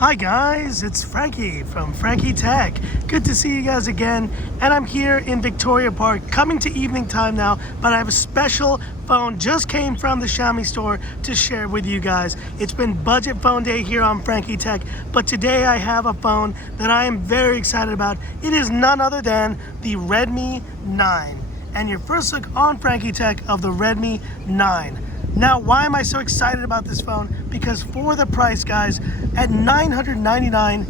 Hi guys, it's Frankie from Frankie Tech. Good to see you guys again, and I'm here in Victoria Park, coming to evening time now, but I have a special phone just came from the Xiaomi store to share with you guys. It's been budget phone day here on Frankie Tech, but today I have a phone that I am very excited about. It is none other than the Redmi 9, and your first look on Frankie Tech of the Redmi 9. Now, why am I so excited about this phone? Because for the price, guys, at 999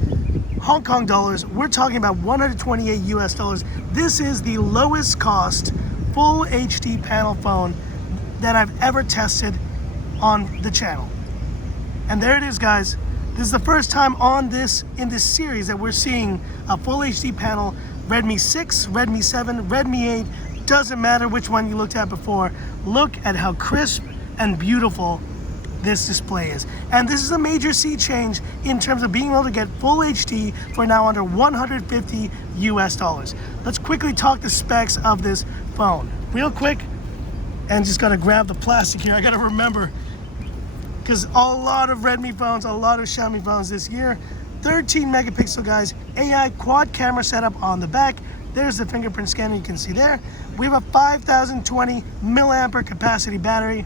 Hong Kong dollars, we're talking about 128 US dollars. This is the lowest cost full HD panel phone that I've ever tested on the channel. And there it is, guys. This is the first time in this series that we're seeing a full HD panel. Redmi 6, Redmi 7, Redmi 8, doesn't matter which one you looked at before. Look at how crisp and beautiful this display is. And this is a major sea change in terms of being able to get full HD for now under 150 US dollars. Let's quickly talk the specs of this phone real quick, and just gotta grab the plastic here. I gotta remember, because a lot of Redmi phones, a lot of Xiaomi phones this year. 13 megapixel, guys, AI quad camera setup on the back. There's the fingerprint scanner you can see there. We have a 5020 milliampere capacity battery.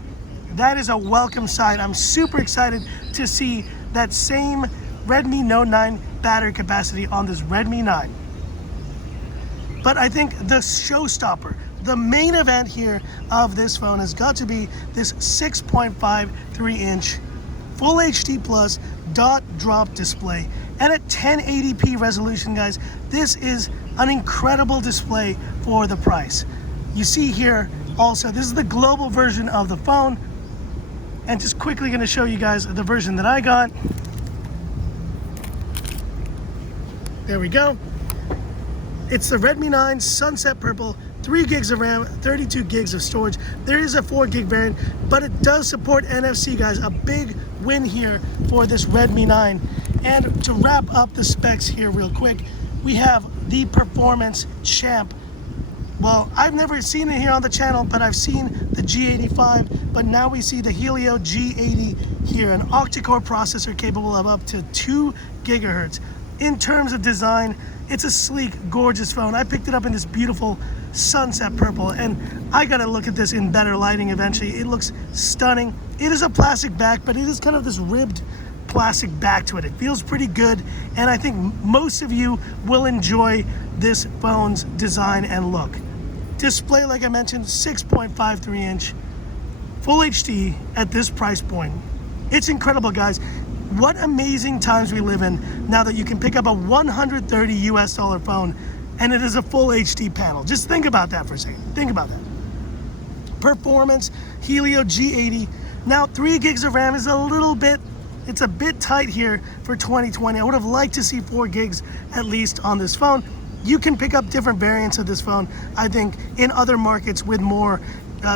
That is a welcome sight. I'm super excited to see that same Redmi Note 9 battery capacity on this Redmi 9. But I think the showstopper, the main event here of this phone has got to be this 6.53-inch Full HD Plus dot drop display. And at 1080p resolution, guys, this is an incredible display for the price. You see here also, this is the global version of the phone. And just quickly going to show you guys the version that I got. There we go. It's the Redmi 9 Sunset Purple, 3 gigs of RAM, 32 gigs of storage. There is a 4 gig variant, but it does support NFC, guys. A big win here for this Redmi 9. And to wrap up the specs here real quick, we have the Performance Champ. Well, I've never seen it here on the channel, but I've seen the G85, but now we see the Helio G80 here, an octa-core processor capable of up to 2 gigahertz. In terms of design, it's a sleek, gorgeous phone. I picked it up in this beautiful sunset purple, and I gotta look at this in better lighting eventually. It looks stunning. It is a plastic back, but it is kind of this ribbed plastic back to it. It feels pretty good, and I think most of you will enjoy this phone's design and look. Display, like I mentioned, 6.53-inch full HD at this price point. It's incredible, guys. What amazing times we live in now that you can pick up a 130 US dollar phone and it is a full HD panel. Just think about that for a second. Think about that. Performance, Helio G80. Now 3 gigs of RAM is it's a bit tight here for 2020. I would have liked to see 4 gigs at least on this phone. You can pick up different variants of this phone, I think, in other markets with more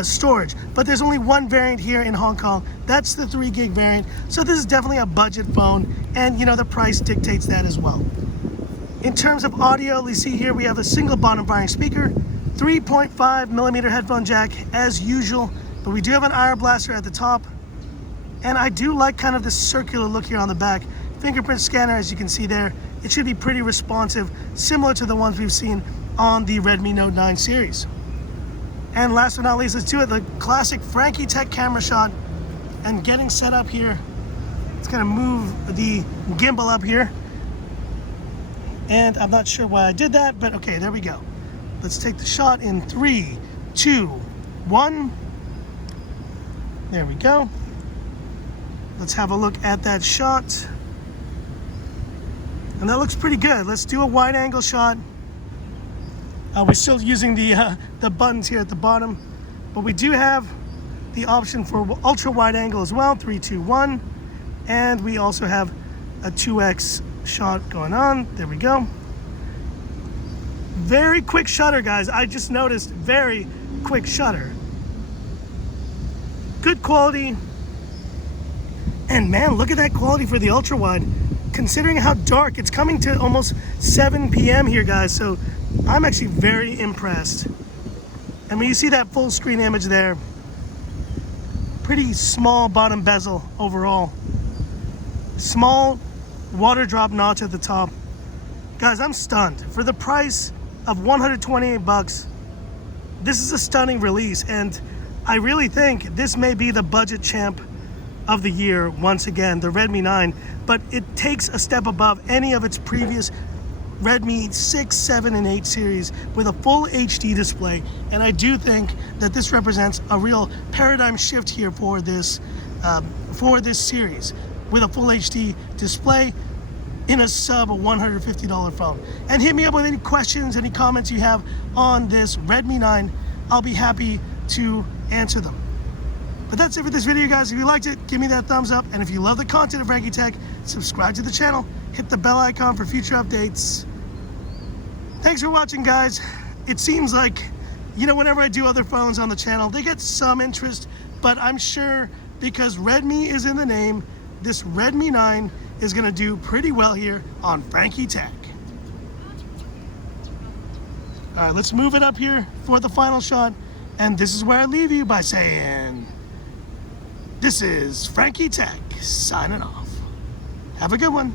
storage. But there's only one variant here in Hong Kong. That's the 3 gig variant. So this is definitely a budget phone, and you know, the price dictates that as well. In terms of audio, you see here we have a single bottom firing speaker, 3.5 millimeter headphone jack as usual, but we do have an IR blaster at the top. And I do like kind of this circular look here on the back. Fingerprint scanner, as you can see there, it should be pretty responsive, similar to the ones we've seen on the Redmi Note 9 series. And last but not least, let's do it, the classic Frankie Tech camera shot. And getting set up here, it's gonna move the gimbal up here. And I'm not sure why I did that, but okay, there we go. Let's take the shot in 3, 2, 1. There we go. Let's have a look at that shot. And that looks pretty good. Let's do a wide angle shot. We're still using the buttons here at the bottom, but we do have the option for ultra wide angle as well, 3, 2, 1. And we also have a 2x shot going on. There we go. Very quick shutter, guys. I just noticed, very quick shutter. Good quality. And man, look at that quality for the ultra wide. Considering how dark, it's coming to almost 7 p.m. here, guys. So I'm actually very impressed. And when you see that full screen image there, pretty small bottom bezel overall. Small water drop notch at the top. Guys, I'm stunned. For the price of 128 bucks, this is a stunning release, and I really think this may be the budget champ of the year once again, the Redmi 9, but it takes a step above any of its previous Redmi 6, 7, and 8 series with a full HD display, and I do think that this represents a real paradigm shift here for this series with a full HD display in a sub $150 phone. And hit me up with any questions, any comments you have on this Redmi 9. I'll be happy to answer them. But that's it for this video, guys. If you liked it, give me that thumbs up. And if you love the content of Frankie Tech, subscribe to the channel, hit the bell icon for future updates. Thanks for watching, guys. It seems like, whenever I do other phones on the channel, they get some interest, but I'm sure because Redmi is in the name, this Redmi 9 is gonna do pretty well here on Frankie Tech. All right, let's move it up here for the final shot. And this is where I leave you by saying, this is Frankie Tech signing off. Have a good one.